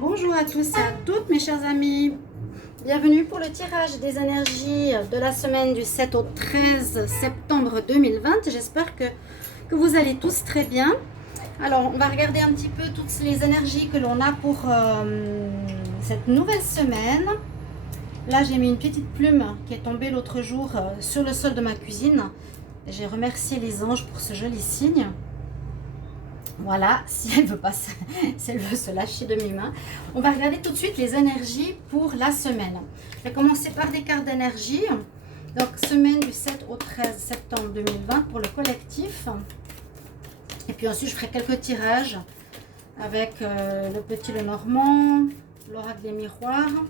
Bonjour à tous et à toutes mes chers amis, bienvenue pour le tirage des énergies de la semaine du 7 au 13 septembre 2020. J'espère que vous allez tous très bien. Alors on va regarder un petit peu toutes les énergies que l'on a pour cette nouvelle semaine. Là j'ai mis une petite plume qui est tombée l'autre jour sur le sol de ma cuisine. J'ai remercié les anges pour ce joli signe. Voilà, si elle veut pas, si elle veut se lâcher de mes mains. On va regarder tout de suite les énergies pour la semaine. Je vais commencer par des cartes d'énergie. Donc, semaine du 7 au 13 septembre 2020 pour le collectif. Et puis ensuite, je ferai quelques tirages avec le petit Lenormand, l'oracle des miroirs.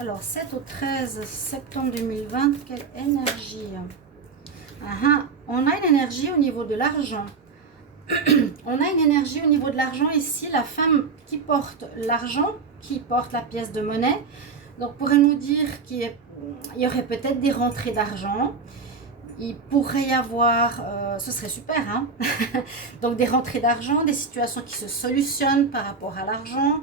Alors, 7 au 13 septembre 2020, quelle énergie? On a une énergie au niveau de l'argent. On a une énergie au niveau de l'argent ici, la femme qui porte l'argent, qui porte la pièce de monnaie. Donc pourrait nous dire qu'il y aurait peut-être des rentrées d'argent. Il pourrait y avoir, ce serait super, hein. Donc des rentrées d'argent, des situations qui se solutionnent par rapport à l'argent.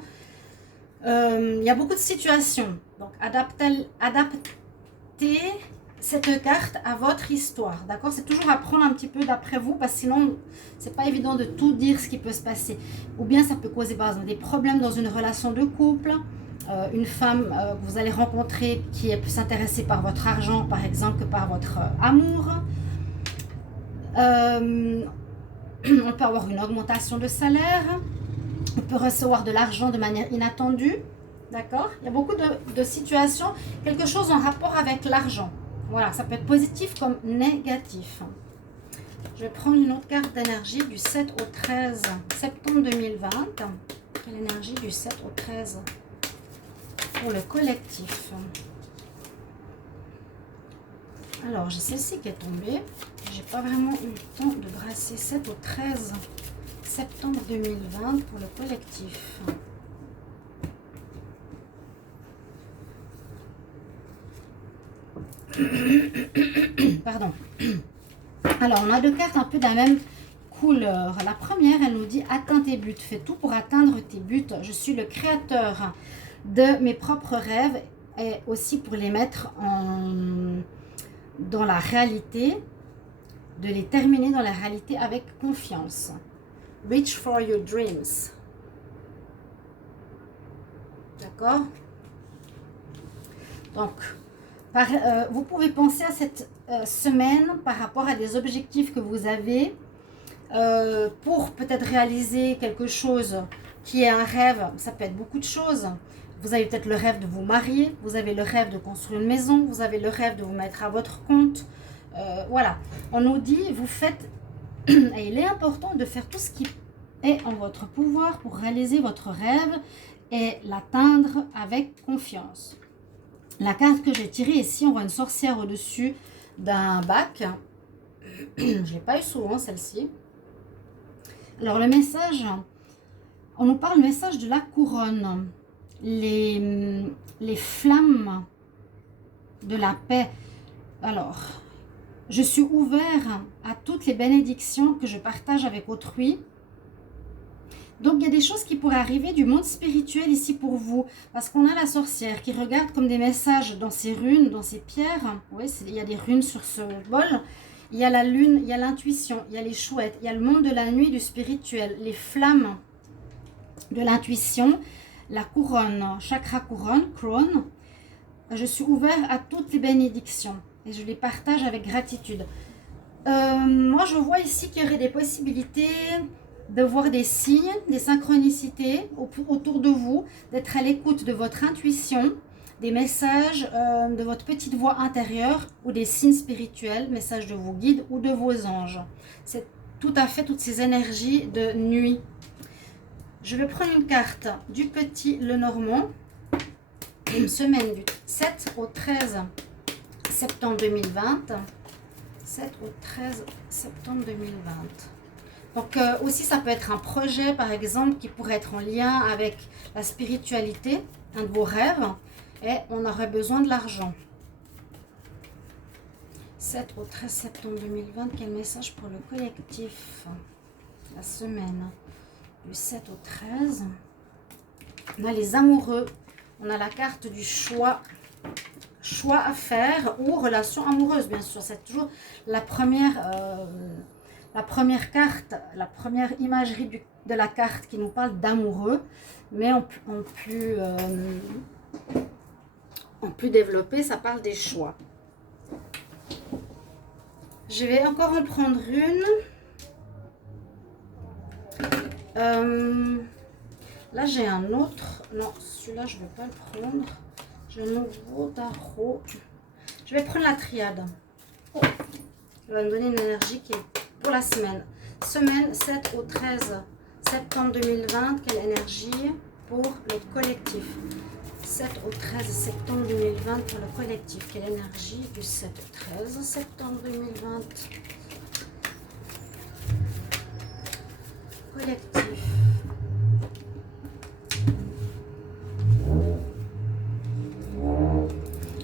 Il y a beaucoup de situations. Donc adaptez cette carte à votre histoire, d'accord? C'est toujours à prendre un petit peu d'après vous, parce que sinon c'est pas évident de tout dire ce qui peut se passer, ou bien ça peut causer par exemple des problèmes dans une relation de couple, une femme que vous allez rencontrer qui est plus intéressée par votre argent par exemple que par votre amour. On peut avoir une augmentation de salaire, on peut recevoir de l'argent de manière inattendue, d'accord? Il y a beaucoup de situations, quelque chose en rapport avec l'argent. Voilà, ça peut être positif comme négatif. Je vais prendre une autre carte d'énergie du 7 au 13 septembre 2020. Quelle énergie du 7 au 13 pour le collectif? Alors, j'ai celle-ci qui est tombée. J'ai pas vraiment eu le temps de brasser. 7 au 13 septembre 2020 pour le collectif. Pardon. Alors, on a deux cartes un peu de la même couleur. La première, elle nous dit « Atteins tes buts, fais tout pour atteindre tes buts. Je suis le créateur de mes propres rêves et aussi pour les mettre dans la réalité, de les terminer dans la réalité avec confiance. Reach for your dreams. » D'accord? Donc, vous pouvez penser à cette semaine par rapport à des objectifs que vous avez pour peut-être réaliser quelque chose qui est un rêve. Ça peut être beaucoup de choses. Vous avez peut-être le rêve de vous marier, vous avez le rêve de construire une maison, vous avez le rêve de vous mettre à votre compte. Voilà, on nous dit, vous faites, et il est important de faire tout ce qui est en votre pouvoir pour réaliser votre rêve et l'atteindre avec confiance. La carte que j'ai tirée ici, on voit une sorcière au-dessus d'un bac. Je ne l'ai pas eu souvent celle-ci. Alors le message, on nous parle le message de la couronne. Les flammes de la paix. Alors, je suis ouvert à toutes les bénédictions que je partage avec autrui. Donc, il y a des choses qui pourraient arriver du monde spirituel ici pour vous. Parce qu'on a la sorcière qui regarde comme des messages dans ces runes, dans ces pierres. Oui, il y a des runes sur ce bol. Il y a la lune, il y a l'intuition, il y a les chouettes, il y a le monde de la nuit, du spirituel, les flammes de l'intuition, la couronne, chakra couronne, crown. Je suis ouvert à toutes les bénédictions et je les partage avec gratitude. Moi, je vois ici qu'il y aurait des possibilités de voir des signes, des synchronicités autour de vous, d'être à l'écoute de votre intuition, des messages de votre petite voix intérieure ou des signes spirituels, messages de vos guides ou de vos anges. C'est tout à fait toutes ces énergies de nuit. Je vais prendre une carte du petit Lenormand, une semaine du 7 au 13 septembre 2020. 7 au 13 septembre 2020. Donc aussi ça peut être un projet par exemple qui pourrait être en lien avec la spiritualité, un de vos rêves, et on aurait besoin de l'argent. 7 au 13 septembre 2020, quel message pour le collectif? La semaine du 7 au 13. On a les amoureux. On a la carte du choix. Choix à faire ou relation amoureuse, bien sûr. C'est toujours la première carte, la première imagerie de la carte qui nous parle d'amoureux. Mais en plus développé, ça parle des choix. Je vais encore en prendre une. Là, j'ai un autre. Non, celui-là, je ne vais pas le prendre. J'ai un nouveau tarot. Je vais prendre la triade. Il va me donner une énergie qui est pour la semaine. Semaine 7 au 13 septembre 2020. Quelle énergie pour le collectif? 7 au 13 septembre 2020 pour le collectif. Quelle énergie du 7 au 13 septembre 2020? Collectif.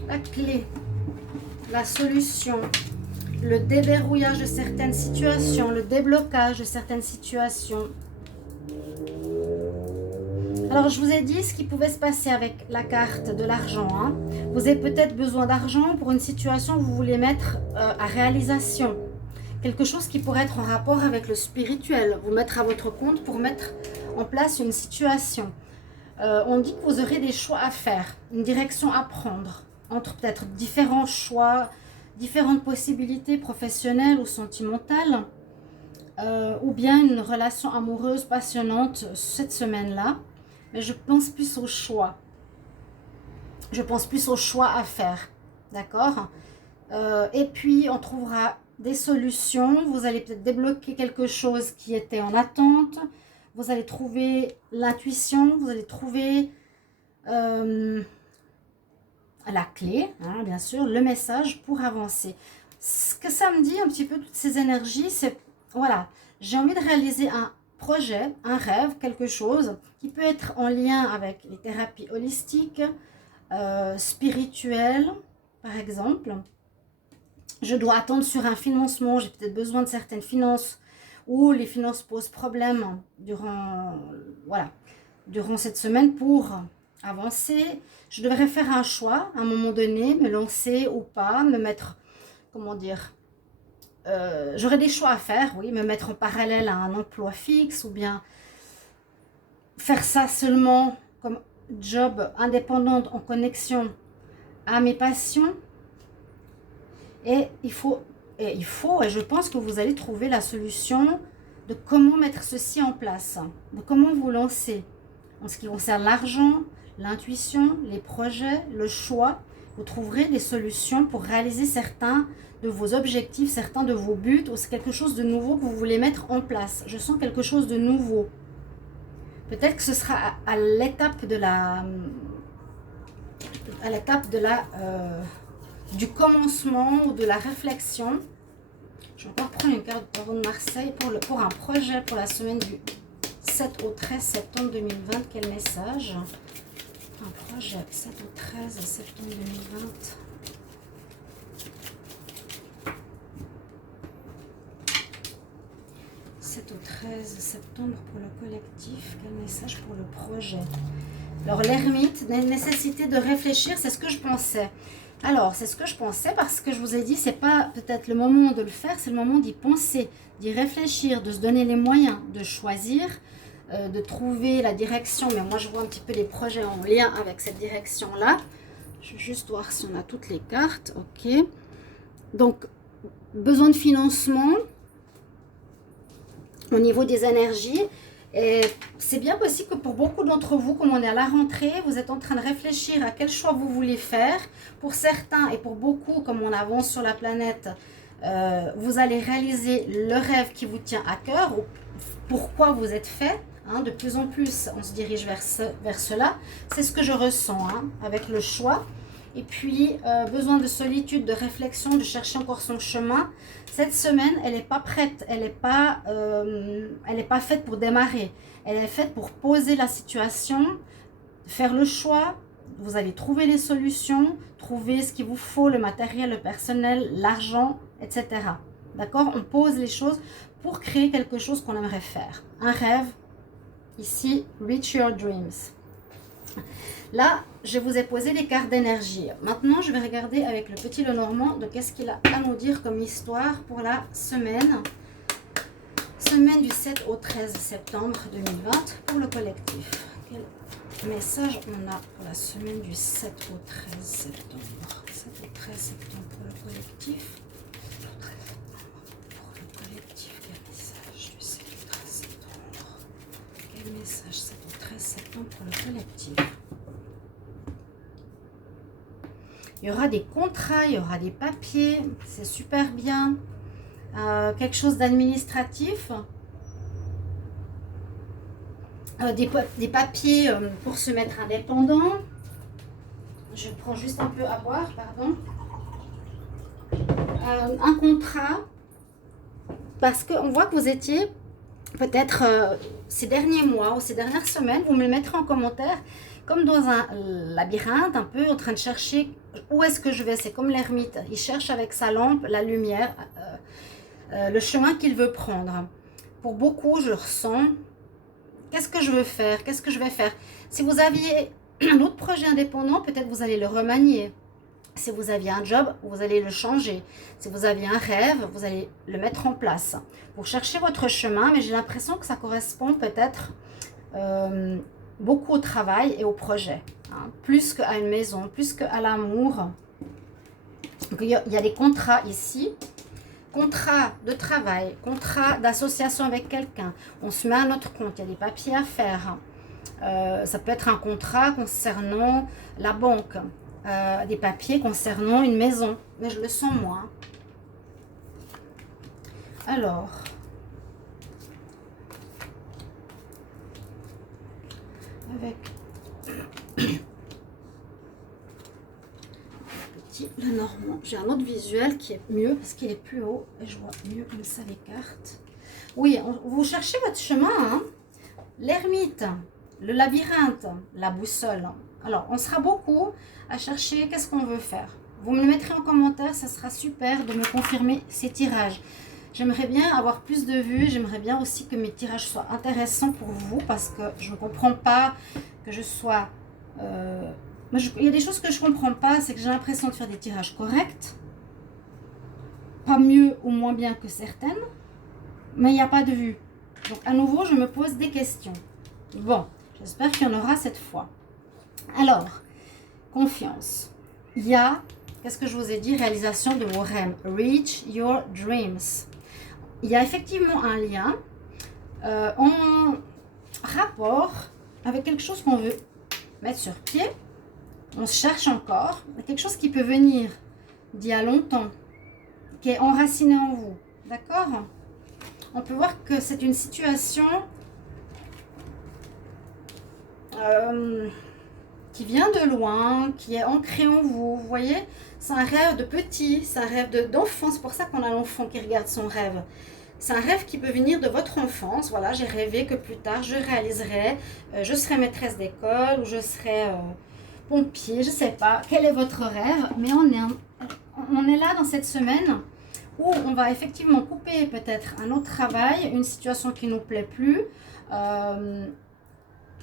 La clé, la solution, le déverrouillage de certaines situations, le déblocage de certaines situations. Alors, je vous ai dit ce qui pouvait se passer avec la carte de l'argent. Hein. Vous avez peut-être besoin d'argent pour une situation que vous voulez mettre à réalisation. Quelque chose qui pourrait être en rapport avec le spirituel. Vous mettre à votre compte pour mettre en place une situation. On dit que vous aurez des choix à faire, une direction à prendre. Entre peut-être différents choix, différentes possibilités professionnelles ou sentimentales. Ou bien une relation amoureuse passionnante cette semaine-là. Mais je pense plus au choix. Je pense plus au choix à faire. D'accord? Et puis, on trouvera des solutions. Vous allez peut-être débloquer quelque chose qui était en attente. Vous allez trouver l'intuition. Vous allez trouver la clé, hein, bien sûr, le message pour avancer. Ce que ça me dit un petit peu, toutes ces énergies, c'est, voilà, j'ai envie de réaliser un projet, un rêve, quelque chose qui peut être en lien avec les thérapies holistiques, spirituelles, par exemple. Je dois attendre sur un financement, j'ai peut-être besoin de certaines finances ou les finances posent problème durant cette semaine pour avancer. Je devrais faire un choix à un moment donné, me lancer ou pas, me mettre, comment dire, j'aurais des choix à faire, oui, me mettre en parallèle à un emploi fixe ou bien faire ça seulement comme job indépendante en connexion à mes passions. Et et je pense que vous allez trouver la solution de comment mettre ceci en place, de comment vous lancer en ce qui concerne l'argent, l'intuition, les projets, le choix. Vous trouverez des solutions pour réaliser certains de vos objectifs, certains de vos buts, ou c'est quelque chose de nouveau que vous voulez mettre en place. Je sens quelque chose de nouveau. Peut-être que ce sera à l'étape du commencement ou de la réflexion. Je vais encore prendre une carte du tarot de Marseille pour un projet pour la semaine du 7 au 13 septembre 2020. Quel message? Un projet 7 au 13 septembre 2020. Au 13 septembre pour le collectif. Quel message pour le projet? Alors, l'ermite, la nécessité de réfléchir, c'est ce que je pensais. Alors, c'est ce que je pensais parce que je vous ai dit, c'est pas peut-être le moment de le faire, c'est le moment d'y penser, d'y réfléchir, de se donner les moyens, de choisir, de trouver la direction. Mais moi, je vois un petit peu les projets en lien avec cette direction-là. Je vais juste voir si on a toutes les cartes. Ok. Donc, besoin de financement au niveau des énergies. Et c'est bien possible que pour beaucoup d'entre vous, comme on est à la rentrée, vous êtes en train de réfléchir à quel choix vous voulez faire. Pour certains et pour beaucoup, comme on avance sur la planète, vous allez réaliser le rêve qui vous tient à cœur, ou pourquoi vous êtes fait. Hein, de plus en plus, on se dirige vers cela. C'est ce que je ressens avec le choix. Et puis, besoin de solitude, de réflexion, de chercher encore son chemin. Cette semaine, elle n'est pas prête, elle n'est pas faite pour démarrer. Elle est faite pour poser la situation, faire le choix. Vous allez trouver les solutions, trouver ce qu'il vous faut, le matériel, le personnel, l'argent, etc. D'accord? On pose les choses pour créer quelque chose qu'on aimerait faire. Un rêve. Ici, reach your dreams. Là, je vous ai posé les cartes d'énergie. Maintenant, je vais regarder avec le petit Lenormand de qu'est-ce qu'il a à nous dire comme histoire pour la semaine. Semaine du 7 au 13 septembre 2020 pour le collectif. Quel message on a pour la semaine du 7 au 13 septembre? 7 au 13 septembre pour le collectif. Pour le collectif, quel message du 7 au 13 septembre? Quel message 7 au 13 septembre pour le collectif? Il y aura des contrats, il y aura des papiers, c'est super bien. Quelque chose d'administratif. Des papiers pour se mettre indépendant. Je prends juste un peu à boire, pardon. Un contrat. Parce qu'on voit que vous étiez peut-être ces derniers mois ou ces dernières semaines, vous me le mettrez en commentaire, comme dans un labyrinthe, un peu en train de chercher où est-ce que je vais. C'est comme l'ermite, il cherche avec sa lampe la lumière, le chemin qu'il veut prendre. Pour beaucoup, je le ressens. Qu'est-ce que je veux faire? Qu'est-ce que je vais faire? Si vous aviez un autre projet indépendant, peut-être vous allez le remanier. Si vous aviez un job, vous allez le changer. Si vous aviez un rêve, vous allez le mettre en place. Vous cherchez votre chemin, mais j'ai l'impression que ça correspond peut-être beaucoup au travail et au projet. Hein, plus qu'à une maison, plus qu'à l'amour. Donc, il y a des contrats ici. Contrat de travail, contrat d'association avec quelqu'un. On se met à notre compte, il y a des papiers à faire. Ça peut être un contrat concernant la banque. Des papiers concernant une maison. Mais je le sens moi. Alors. Avec le Normand. J'ai un autre visuel qui est mieux parce qu'il est plus haut et je vois mieux comme ça les cartes. Oui, vous cherchez votre chemin, hein? L'ermite, le labyrinthe, la boussole. Alors, on sera beaucoup à chercher qu'est-ce qu'on veut faire. Vous me le mettrez en commentaire, ça sera super de me confirmer ces tirages. J'aimerais bien avoir plus de vues, j'aimerais bien aussi que mes tirages soient intéressants pour vous parce que je ne comprends pas que je sois... il y a des choses que je ne comprends pas, c'est que j'ai l'impression de faire des tirages corrects. Pas mieux ou moins bien que certaines, mais il n'y a pas de vue. Donc à nouveau, je me pose des questions. Bon, j'espère qu'il y en aura cette fois. Alors, confiance. Il y a, qu'est-ce que je vous ai dit, réalisation de vos rêves. Reach your dreams. Il y a effectivement un lien en rapport avec quelque chose qu'on veut mettre sur pied. On cherche encore quelque chose qui peut venir d'il y a longtemps, qui est enraciné en vous. D'accord? On peut voir que c'est une situation qui vient de loin, qui est ancrée en vous. Vous voyez, c'est un rêve de petit, c'est un rêve d'enfant. C'est pour ça qu'on a l'enfant qui regarde son rêve. C'est un rêve qui peut venir de votre enfance. Voilà, j'ai rêvé que plus tard, je réaliserai, je serai maîtresse d'école ou je serai pompier, je ne sais pas. Quel est votre rêve? Mais on est là dans cette semaine où on va effectivement couper peut-être un autre travail, une situation qui ne nous plaît plus.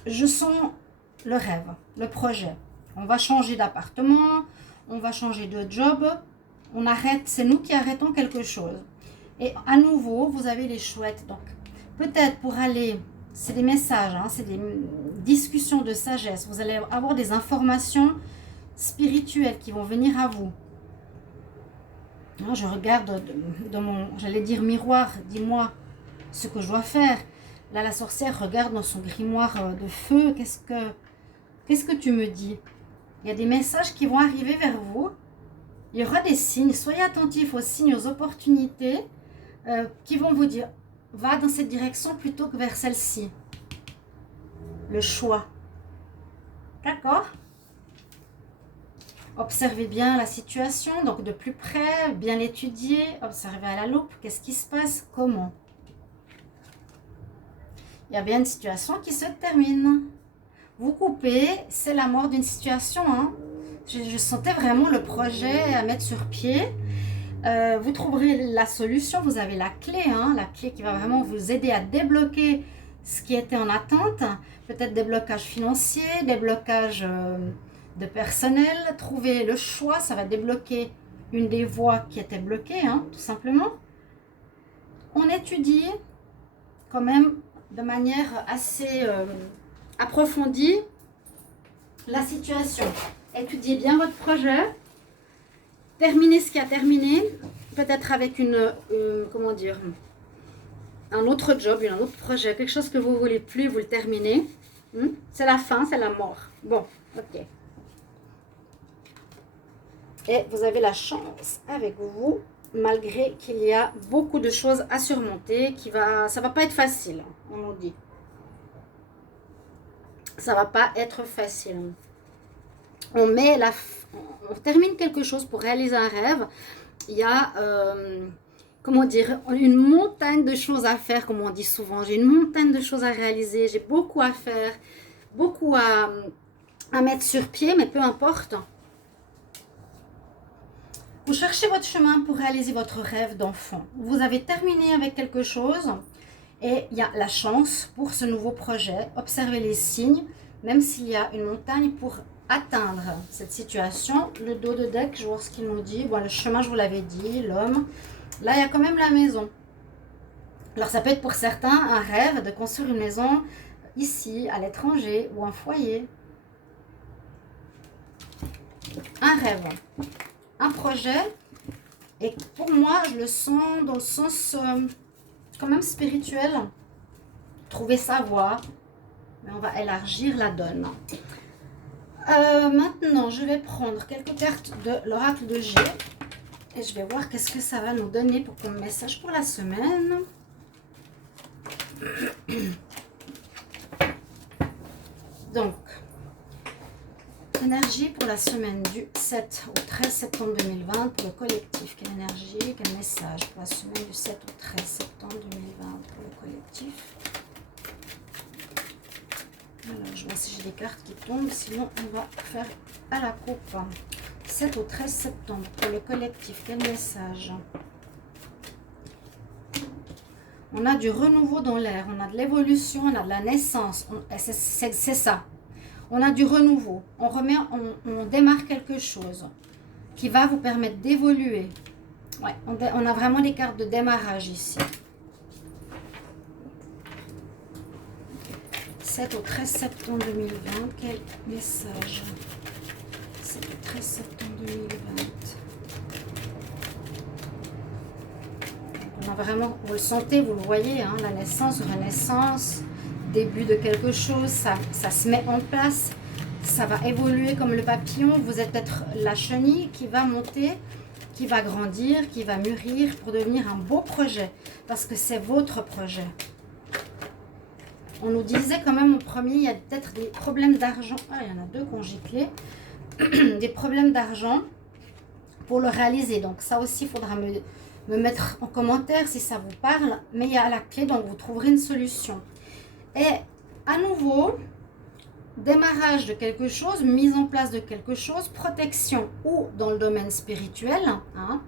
Je sens le rêve, le projet. On va changer d'appartement, on va changer de job, on arrête, c'est nous qui arrêtons quelque chose. Et à nouveau, vous avez les chouettes. Donc, peut-être pour aller, c'est des messages, hein, c'est des discussions de sagesse. Vous allez avoir des informations spirituelles qui vont venir à vous. Je regarde dans mon, j'allais dire miroir, dis-moi ce que je dois faire. Là, la sorcière regarde dans son grimoire de feu. Qu'est-ce que tu me dis? Il y a des messages qui vont arriver vers vous. Il y aura des signes. Soyez attentifs aux signes, aux opportunités qui vont vous dire, va dans cette direction plutôt que vers celle-ci. Le choix. D'accord? Observez bien la situation, donc de plus près, bien l'étudier, observez à la loupe, qu'est-ce qui se passe, comment. Il y a bien une situation qui se termine. Vous coupez, c'est la mort d'une situation. Hein. Je sentais vraiment le projet à mettre sur pied. Vous trouverez la solution, vous avez la clé qui va vraiment vous aider à débloquer ce qui était en attente, peut-être des blocages financiers, des blocages de personnel. Trouver le choix, ça va débloquer une des voies qui était bloquée, hein, tout simplement. On étudie quand même de manière assez approfondie la situation. Étudiez bien votre projet, terminez ce qui a terminé, peut-être avec comment dire, un autre job, un autre projet, quelque chose que vous ne voulez plus, vous le terminez. C'est la fin, c'est la mort. Bon, ok. Et vous avez la chance avec vous, malgré qu'il y a beaucoup de choses à surmonter, ça va pas être facile, on nous dit. Ça va pas être facile. On termine quelque chose pour réaliser un rêve. Il y a, comment dire, une montagne de choses à faire, comme on dit souvent. J'ai une montagne de choses à réaliser, j'ai beaucoup à faire, beaucoup à mettre sur pied, mais peu importe. Vous cherchez votre chemin pour réaliser votre rêve d'enfant. Vous avez terminé avec quelque chose et il y a la chance pour ce nouveau projet. Observez les signes, même s'il y a une montagne pour atteindre cette situation. Le dos de deck, je vois ce qu'il nous dit. Bon, le chemin, je vous l'avais dit, l'homme. Là, il y a quand même la maison. Alors, ça peut être pour certains un rêve de construire une maison ici, à l'étranger, ou un foyer. Un rêve. Un projet, et pour moi je le sens dans le sens quand même spirituel, trouver sa voie, mais on va élargir la donne. Maintenant je vais prendre quelques cartes de l'oracle de G et je vais voir qu'est-ce que ça va nous donner pour comme message pour la semaine. Donc énergie pour la semaine du 7 au 13 septembre 2020 pour le collectif. Quelle énergie, quel message pour la semaine du 7 au 13 septembre 2020 pour le collectif. Alors, je vois si j'ai des cartes qui tombent, sinon on va faire à la coupe. 7 au 13 septembre pour le collectif, quel message? On a du renouveau dans l'air, on a de l'évolution, on a de la naissance, c'est ça. On a du renouveau, on démarre quelque chose qui va vous permettre d'évoluer. Ouais, on a vraiment des cartes de démarrage ici. 7 au 13 septembre 2020, quel message? 7 au 13 septembre 2020. On a vraiment, vous le sentez, vous le voyez, hein, la naissance, renaissance, début de quelque chose, ça se met en place, ça va évoluer comme le papillon. Vous êtes peut-être la chenille qui va monter, qui va grandir, qui va mûrir pour devenir un beau projet, parce que c'est votre projet. On nous disait quand même au premier, il y a peut-être des problèmes d'argent. Ah, il y en a deux qui ont giclé. Des problèmes d'argent pour le réaliser. Donc ça aussi, il faudra me mettre en commentaire si ça vous parle. Mais il y a la clé, donc vous trouverez une solution. Et à nouveau, démarrage de quelque chose, mise en place de quelque chose, protection ou dans le domaine spirituel. Hein.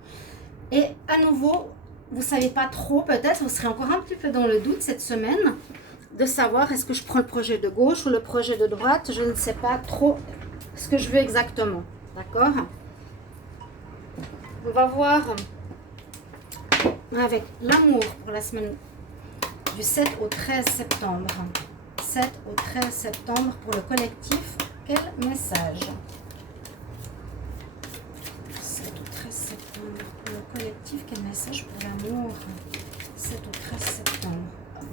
Et à nouveau, vous ne savez pas trop, peut-être, vous serez encore un petit peu dans le doute cette semaine, de savoir est-ce que je prends le projet de gauche ou le projet de droite. Je ne sais pas trop ce que je veux exactement. D'accord? On va voir avec l'amour pour la semaine du 7 au 13 septembre. 7 au 13 septembre pour le collectif. Quel message? 7 au 13 septembre pour le collectif. Quel message pour l'amour? 7 au 13 septembre.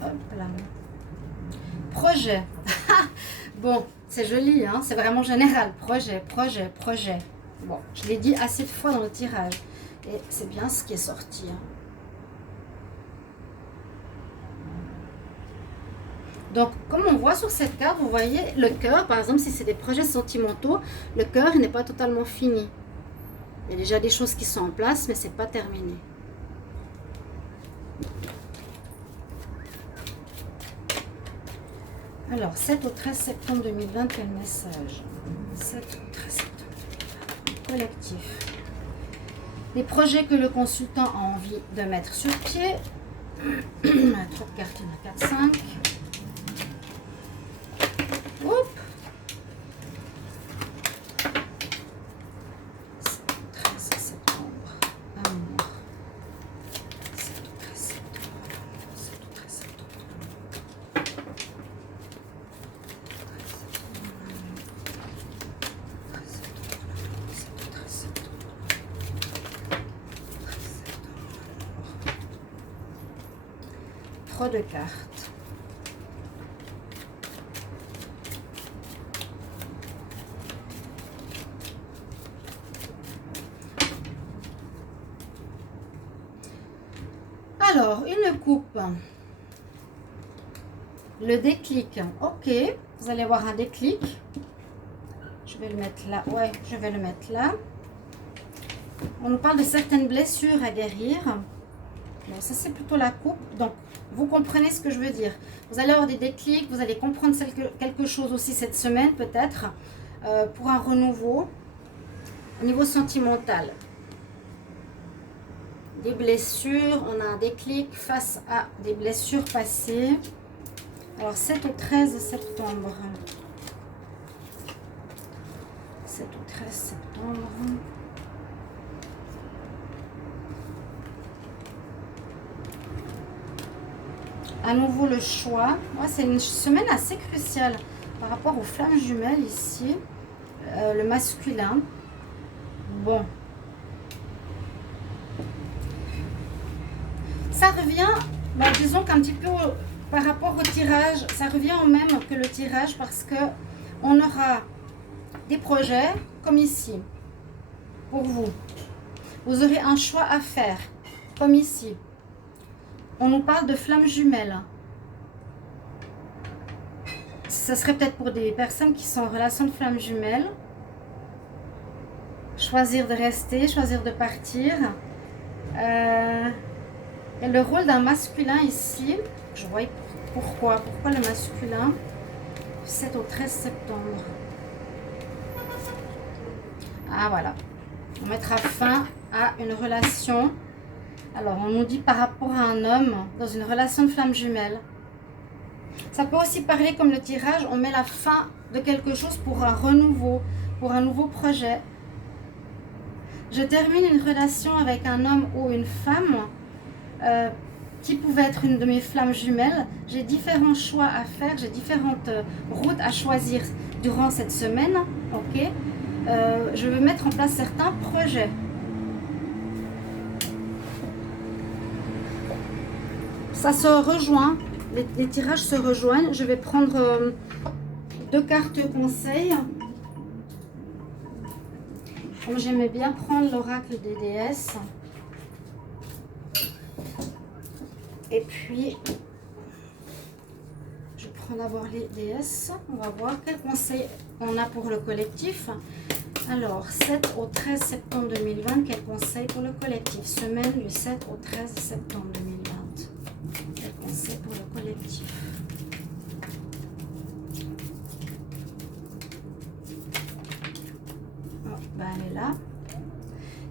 Hop là. Projet. Bon, c'est joli, hein, c'est vraiment général. Projet, projet, projet. Bon, je l'ai dit assez de fois dans le tirage. Et c'est bien ce qui est sorti. Hein. Donc, comme on voit sur cette carte, vous voyez le cœur, par exemple, si c'est des projets sentimentaux, le cœur n'est pas totalement fini. Il y a déjà des choses qui sont en place, mais ce n'est pas terminé. Alors, 7 au 13 septembre 2020, quel message? 7 au 13 septembre 2020, collectif. Les projets que le consultant a envie de mettre sur pied. On a trop de cartes, il y en a 4, 5. trop de cartes. Alors, une coupe. Le déclic. Ok, vous allez avoir un déclic. Je vais le mettre là. Ouais, je vais le mettre là. On nous parle de certaines blessures à guérir. Bon, ça, c'est plutôt la coupe. Donc, vous comprenez ce que je veux dire. Vous allez avoir des déclics. Vous allez comprendre quelque chose aussi cette semaine, peut-être, pour un renouveau au niveau sentimental. Des blessures. On a un déclic face à des blessures passées. Alors, 7 au 13 septembre. 7 au 13 septembre. À nouveau le choix. Ouais, c'est une semaine assez cruciale par rapport aux flammes jumelles ici. Le masculin. Bon. Ça revient, bah, disons qu'un petit peu par rapport au tirage, ça revient au même que le tirage parce que on aura des projets comme ici pour vous. Vous aurez un choix à faire comme ici. On nous parle de flammes jumelles. Ce serait peut-être pour des personnes qui sont en relation de flammes jumelles. Choisir de rester, choisir de partir. Il y a le rôle d'un masculin ici. Je vois pourquoi. Pourquoi le masculin? 7 au 13 septembre. Ah voilà. On mettra fin à une relation. Alors, on nous dit par rapport à un homme dans une relation de flamme jumelle. Ça peut aussi parler comme le tirage, on met la fin de quelque chose pour un renouveau, pour un nouveau projet. Je termine une relation avec un homme ou une femme qui pouvait être une de mes flammes jumelles. J'ai différents choix à faire, j'ai différentes routes à choisir durant cette semaine. Ok, je vais mettre en place certains projets. Ça se rejoint, les tirages se rejoignent. Je vais prendre 2 cartes conseils. J'aimais bien prendre l'oracle des déesses. Et puis, je prends d'abord les déesses. On va voir quels conseils on a pour le collectif. Alors, 7 au 13 septembre 2020, quels conseils pour le collectif? Semaine du 7 au 13 septembre 2020. Quel conseil pour le collectif? Oh, ben elle est là.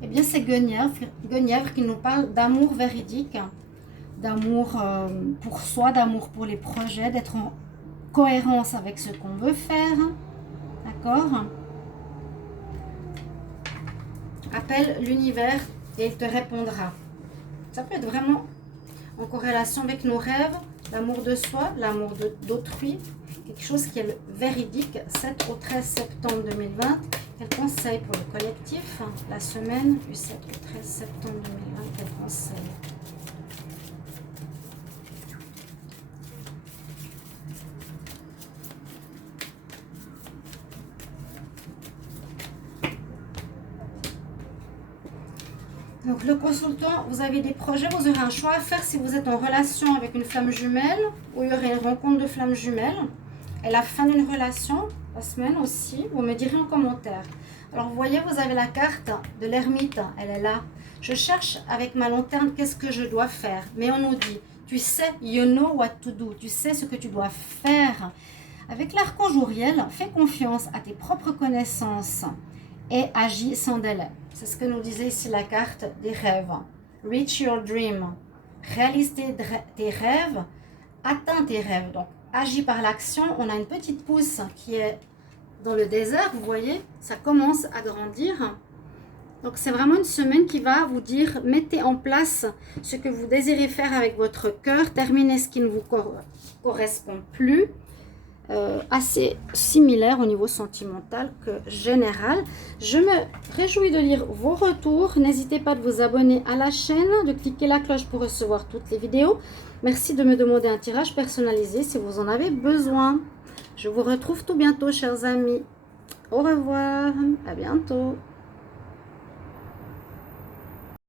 Eh bien, c'est Guenièvre qui nous parle d'amour véridique, d'amour pour soi, d'amour pour les projets, d'être en cohérence avec ce qu'on veut faire. D'accord? Appelle l'univers et il te répondra. Ça peut être vraiment en corrélation avec nos rêves, l'amour de soi, l'amour d'autrui, quelque chose qui est véridique. 7 au 13 septembre 2020. Quel conseil pour le collectif? La semaine du 7 au 13 septembre 2020. Quel conseil? Donc le consultant, vous avez des projets, vous aurez un choix à faire si vous êtes en relation avec une flamme jumelle ou il y aurait une rencontre de flammes jumelles. Et la fin d'une relation, la semaine aussi, vous me direz en commentaire. Alors vous voyez, vous avez la carte de l'ermite, elle est là. Je cherche avec ma lanterne qu'est-ce que je dois faire. Mais on nous dit, tu sais, you know what to do, tu sais ce que tu dois faire. Avec l'archange Uriel, fais confiance à tes propres connaissances et agis sans délai. C'est ce que nous disait ici la carte des rêves. Reach your dream. Réalise tes rêves, atteins tes rêves. Donc, agis par l'action. On a une petite pousse qui est dans le désert, vous voyez, ça commence à grandir. Donc, c'est vraiment une semaine qui va vous dire, mettez en place ce que vous désirez faire avec votre cœur, terminez ce qui ne vous correspond plus. assez similaire au niveau sentimental que général. Je me réjouis de lire vos retours. N'hésitez pas de vous abonner à la chaîne, de cliquer la cloche pour recevoir toutes les vidéos. Merci de me demander un tirage personnalisé si vous en avez besoin. Je vous retrouve tout bientôt, chers amis. Au revoir, à bientôt.